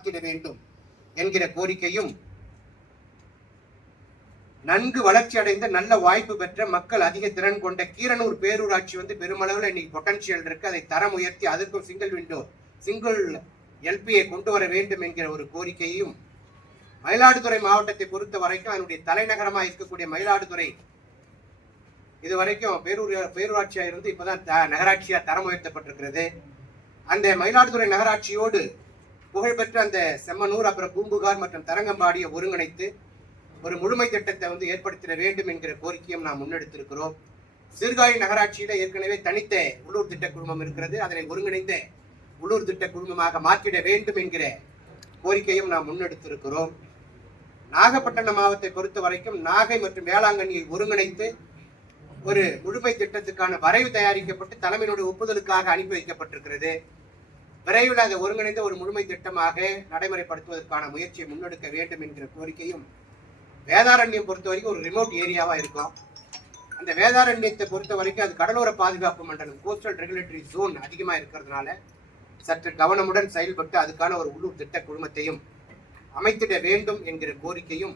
மாற்றிட வேண்டும் என்கிற கோரிக்கையும், நன்கு வளர்ச்சி அடைந்த நல்ல வாய்ப்பு பெற்ற மக்கள் அதிக திறன் கொண்ட கீரனூர் பேரூராட்சி பெருமளவில் இன்னைக்கு பொட்டன்ஷியல் இருக்கு, அதை தரம் உயர்த்தி அதற்கும் சிங்கிள் எல்பியை கொண்டு வர வேண்டும் என்கிற ஒரு கோரிக்கையும், மயிலாடுதுறை மாவட்டத்தை பொறுத்த வரைக்கும் அதனுடைய தலைநகரமாக இருக்கக்கூடிய மயிலாடுதுறை இதுவரைக்கும் பேரூராட்சியா இருந்து இப்பதான் நகராட்சியா தரம் உயர்த்தப்பட்டிருக்கிறது. அந்த மயிலாடுதுறை நகராட்சியோடு புகழ்பெற்ற அந்த செம்மனூர், அப்புறம் பூம்புகார் மற்றும் தரங்கம்பாடியை ஒருங்கிணைத்து ஒரு முழுமை திட்டத்தை ஏற்படுத்திட வேண்டும் என்கிற கோரிக்கையும் நாம் முன்னெடுத்திருக்கிறோம். சீர்காழி நகராட்சியில ஏற்கனவே தனித்த உள்ளூர் திட்ட குழுமம் இருக்கிறது, அதனை ஒருங்கிணைந்த உள்ளூர் திட்ட குழுமமாக மாற்றிட வேண்டும் என்கிற கோரிக்கையும் நாம் முன்னெடுத்திருக்கிறோம். நாகப்பட்டினம் மாவட்டத்தை பொறுத்த வரைக்கும் நாகை மற்றும் வேளாங்கண்ணியை ஒருங்கிணைத்து ஒரு முழுமை திட்டத்துக்கான வரைவு தயாரிக்கப்பட்டு தலைமையினுடைய ஒப்புதலுக்காக அனுப்பி வைக்கப்பட்டிருக்கிறது. விரைவில் அதை ஒருங்கிணைந்த ஒரு முழுமை திட்டமாக நடைமுறைப்படுத்துவதற்கான முயற்சியை முன்னெடுக்க வேண்டும் என்கிற கோரிக்கையும், வேதாரண்யம் பொறுத்த வரைக்கும் ஒரு ரிமோட் ஏரியாவா இருக்கும். அந்த வேதாரண்யத்தை பொறுத்த வரைக்கும் அது கடலோர பாதுகாப்பு மண்டலம், கோஸ்டல் ரெகுலேட்டரி ஜோன் அதிகமா இருக்கிறதுனால சற்று கவனமுடன் செயல்பட்டு அதுக்கான ஒரு உள்ளூர் திட்ட குழுமத்தையும் அமைத்திட வேண்டும் என்கிற கோரிக்கையும்,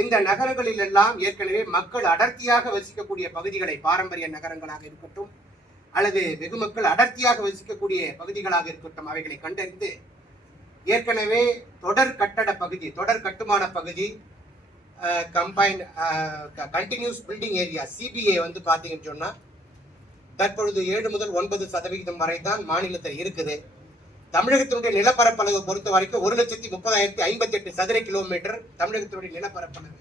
இந்த நகரங்களில் எல்லாம் ஏற்கனவே மக்கள் அடர்த்தியாக வசிக்கக்கூடிய பகுதிகளை, பாரம்பரிய நகரங்களாக இருக்கட்டும் அல்லது வெகு மக்கள் அடர்த்தியாக வசிக்கக்கூடிய பகுதிகளாக இருக்கட்டும், அவைகளை கண்டறிந்து ஏற்கனவே தொடர் கட்டுமான பகுதி, கண்டினியூஸ் பில்டிங் ஏரியா சிபிஏ பாத்தீங்கன்னு சொன்னா தற்பொழுது 7 முதல் 9% வரை தான் மாநிலத்தில் இருக்குது. தமிழகத்தினுடைய நிலப்பரப்பளவு பொறுத்த வரைக்கும் 1,30,058 சதுர கிலோமீட்டர் தமிழகத்தினுடைய நிலப்பரப்பளவு.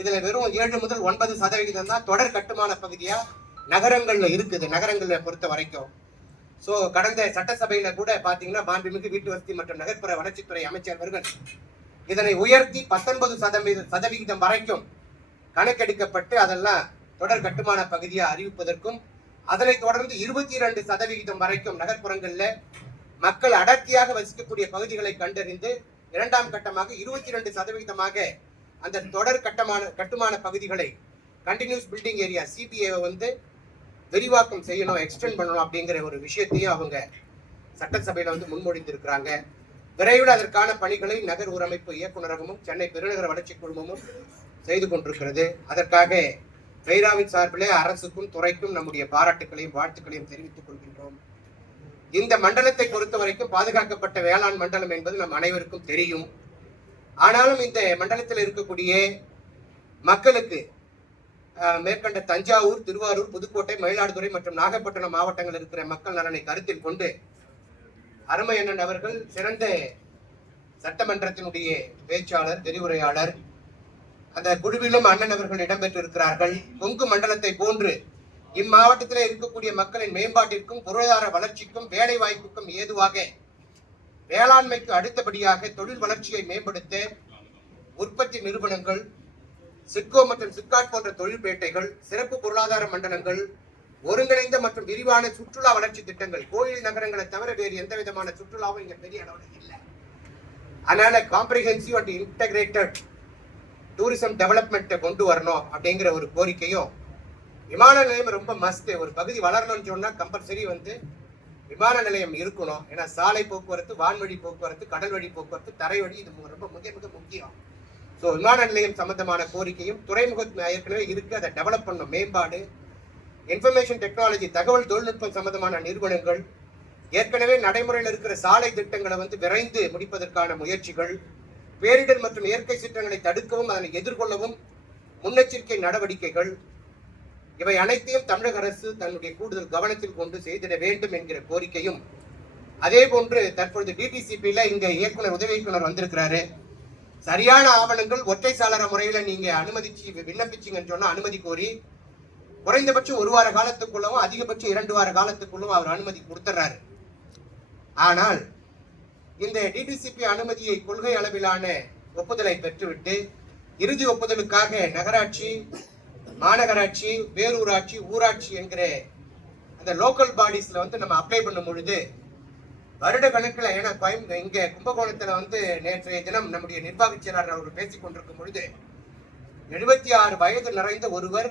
இதுல வெறும் 7 முதல் 9% தான் தொடர் கட்டுமான பகுதியா நகரங்கள்ல இருக்குது. நகரங்களை பொறுத்த வரைக்கும் கடந்த சட்டசபையில கூட பாத்தீங்கன்னா மாண்புமிகு வீட்டு வசதி மற்றும் நகர்ப்புற வளர்ச்சித்துறை அமைச்சர் அவர்கள் இதனை உயர்த்தி 19% வரைக்கும் கணக்கெடுக்கப்பட்டு அதெல்லாம் தொடர் கட்டுமான பகுதியா அறிவிப்பதற்கும், அதனை தொடர்ந்து 22% வரைக்கும் நகர்ப்புறங்கள்ல மக்கள் அடர்த்தியாக வசிக்கக்கூடிய பகுதிகளை கண்டறிந்து 2ஆம் கட்டமாக 22% அந்த தொடர் கட்டுமான பகுதிகளை கண்டினியூஸ் பில்டிங் ஏரியா சிபிஏ விரிவாக்கம் செய்யணும், எக்ஸ்டெண்ட் பண்ணணும் அப்படிங்கிற ஒரு விஷயத்தையும் அவங்க சட்டசபையில முன்மொழிந்திருக்கிறாங்க. விரைவில் அதற்கான பணிகளை நகர் ஊரமைப்பு இயக்குநரகமும் சென்னை பெருநகர வளர்ச்சி குழுமமும் செய்து கொண்டிருக்கிறது. அதற்காக பெய்ராவின் சார்பிலே அரசுக்கும் துறைக்கும் நம்முடைய பாராட்டுகளையும் வாழ்த்துக்களையும் தெரிவித்துக் கொள்கின்றோம். இந்த மண்டலத்தை பொறுத்த வரைக்கும் பாதுகாக்கப்பட்ட வேளாண் மண்டலம் என்பது நம் அனைவருக்கும் தெரியும். ஆனாலும் இந்த மண்டலத்தில் இருக்கக்கூடிய மக்களுக்கு மேற்கண்ட தஞ்சாவூர், திருவாரூர், புதுக்கோட்டை, மயிலாடுதுறை மற்றும் நாகப்பட்டினம் மாவட்டங்கள் இருக்கிற மக்கள் நலனை கருத்தில் கொண்டு அருமை அண்ணன் அவர்கள் சிறந்த சட்டமன்றத்தினுடைய பேச்சாளர், விரிவுரையாளர், அந்த குழுவிலும் அண்ணன் அவர்கள் இடம்பெற்றிருக்கிறார்கள். கொங்கு மண்டலத்தை போன்று இம்மாவட்டத்தில் இருக்கக்கூடிய மக்களின் மேம்பாட்டிற்கும் பொருளாதார வளர்ச்சிக்கும் வேலை வாய்ப்புக்கும் ஏதுவாக வேளாண்மைக்கு அடுத்தபடியாக தொழில் வளர்ச்சியை மேம்படுத்த உற்பத்தி நிறுவனங்கள், சிட்கோ மற்றும் சிப்காட் போன்ற தொழில்பேட்டைகள், சிறப்பு பொருளாதார மண்டலங்கள், ஒருங்கிணைந்த மற்றும் விரிவான சுற்றுலா வளர்ச்சி திட்டங்கள், கோயில் நகரங்களை தவிர வேறு எந்த விதமான சுற்றுலாவும் இங்க பெரிய அளவில் இல்லை. அதனால காம்ப்ரிஹென்சிவ் அண்ட் இன்டகிரேட்டட் டூரிசம் டெவலப்மெண்ட்டை கொண்டு வரணும் அப்படிங்கிற ஒரு கோரிக்கையும், விமான நிலையம் ரொம்ப மஸ்ட். ஒரு பகுதி வளரணும்னு சொன்னா கம்பல்சரி விமான நிலையம் இருக்கணும். ஏன்னா சாலை போக்குவரத்து, வான்வழி போக்குவரத்து, கடல் வழி போக்குவரத்து, தரை வழி, இது ரொம்ப மிக மிக முக்கியம். விமான நிலையம் சம்பந்தமான கோரிக்கையும், துறைமுகம் ஏற்கனவே இருக்கு, அதை டெவலப் பண்ணணும், மேம்பாடு, இன்ஃபர்மேஷன் டெக்னாலஜி, தகவல் தொழில்நுட்பம் சம்பந்தமான நிறுவனங்கள், ஏற்கனவே நடைமுறையில் இருக்கிற சாலை திட்டங்களை விரைந்து முடிப்பதற்கான முயற்சிகள், பேரிடர் மற்றும் இயற்கை சீற்றங்களை தடுக்கவும் அதனை எதிர்கொள்ளவும் முன்னெச்சரிக்கை நடவடிக்கைகள், இவை அனைத்தையும் தமிழக அரசு தன்னுடைய கூடுதல் கவனத்தில் கொண்டு செய்திட வேண்டும் என்கிற கோரிக்கையும், அதே போன்று தற்பொழுது டிடிசிபியில இங்க இயக்குனர், உதவி இயக்குனர் வந்திருக்கிறாரு. சரியான ஆவணங்கள் ஒற்றை சாளர முறையில நீங்க விண்ணப்பிச்சீங்கன்னு சொன்னா அனுமதி கோரி குறைந்தபட்சம் 1 வார காலத்துக்குள்ளவும் அதிகபட்சம் 2 வார காலத்துக்குள்ளும் அவர் அனுமதி கொடுத்துறாரு. ஆனால் இந்த டிடிசிபி அனுமதியை கொள்கை அளவிலான ஒப்புதலை பெற்றுவிட்டு இறுதி ஒப்புதலுக்காக நகராட்சி, மாநகராட்சி, பேரூராட்சி, ஊராட்சி என்கிற அந்த லோக்கல் பாடிஸ்ல நம்ம அப்ளை பண்ணும் பொழுது வருட கணக்கில், ஏன்னா இங்க கும்பகோணத்துல நேற்றைய தினம் நம்முடைய நிர்வாக செயலாளர் அவர் பேசிக் கொண்டிருக்கும் பொழுது 76 வயது நிறைந்த ஒருவர்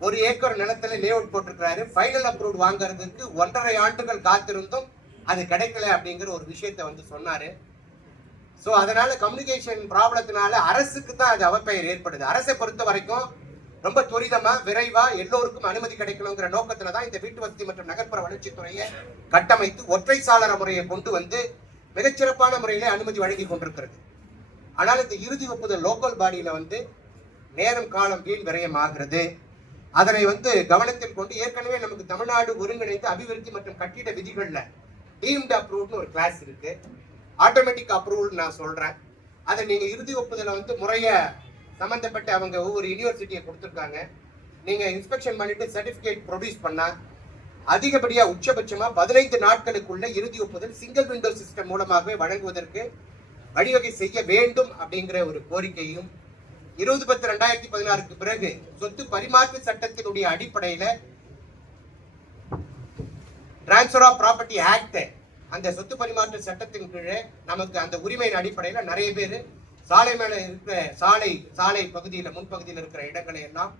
1 ஏக்கர் நிலத்துல லே அவுட் போட்டிருக்கிறாரு. ஃபைனல் அப்ரூவ் வாங்குறதுக்கு 1.5 ஆண்டுகள் காத்திருந்தும் அது கிடைக்கல அப்படிங்கிற ஒரு விஷயத்த சொன்னாரு. ஸோ அதனால கம்யூனிகேஷன் ப்ராப்ளத்தினால அரசுக்கு தான் அது அவப்பெயர் ஏற்படுது. அரசை பொறுத்த வரைக்கும் ரொம்ப துரிதமா விரைவா எல்லோருக்கும் அனுமதி கிடைக்கணுங்கிற நோக்கத்துல தான் இந்த வீட்டு வசதி மற்றும் நகர்ப்புற வளர்ச்சித்துறையை கட்டமைத்து ஒற்றை சாளர முறையை கொண்டு வந்து மிகச்சிறப்பான முறையிலே அனுமதி வழங்கி கொண்டிருக்கிறது. ஆனால் இந்த இறுதி ஒப்புதல் லோக்கல் பாடியில வந்து நேரம் காலம் வீண் விரயம் ஆகிறது. அதனை வந்து கவனத்தில் கொண்டு ஏற்கனவே நமக்கு தமிழ்நாடு ஒருங்கிணைந்த அபிவிருத்தி மற்றும் கட்டிட விதிகள்ல டீம்டு அப்ரூவ்னு ஒரு கிளாஸ் இருக்கு. ஆட்டோமேட்டிக் அப்ரூவல் நான் சொல்றேன். அதை நீங்க இறுதி ஒப்புதலை வந்து முறைய சம்பந்தப்பட்ட அவங்க ஒவ்வொரு யூனிவர்சிட்டியை கொடுத்துருக்காங்க. நீங்க இன்ஸ்பெக்ஷன் பண்ணிட்டு சர்டிபிகேட் ப்ரொடியூஸ் பண்ணா அதிகப்படியா உச்சபட்சமா 15 நாட்களுக்குள்ள இறுதி ஒப்புதல் சிங்கிள் விண்டோ சிஸ்டம் மூலமாகவே வழங்குவதற்கு வழிவகை செய்ய வேண்டும் அப்படிங்கிற ஒரு கோரிக்கையும் 20/10/2016 பிறகு சொத்து பரிமாற்ற சட்டத்தினுடைய அடிப்படையில டிரான்ஸ்பர் ஆஃப் ப்ராப்பர்ட்டி ஆக்ட் அந்த சொத்து பரிமாற்ற சட்டத்தின் கீழே நமக்கு அந்த உரிமையின் அடிப்படையில நிறைய பேர் சாலை மேல இருக்கிற சாலை பகுதியில முன்பகுதியில் இருக்கிற இடங்களை எல்லாம்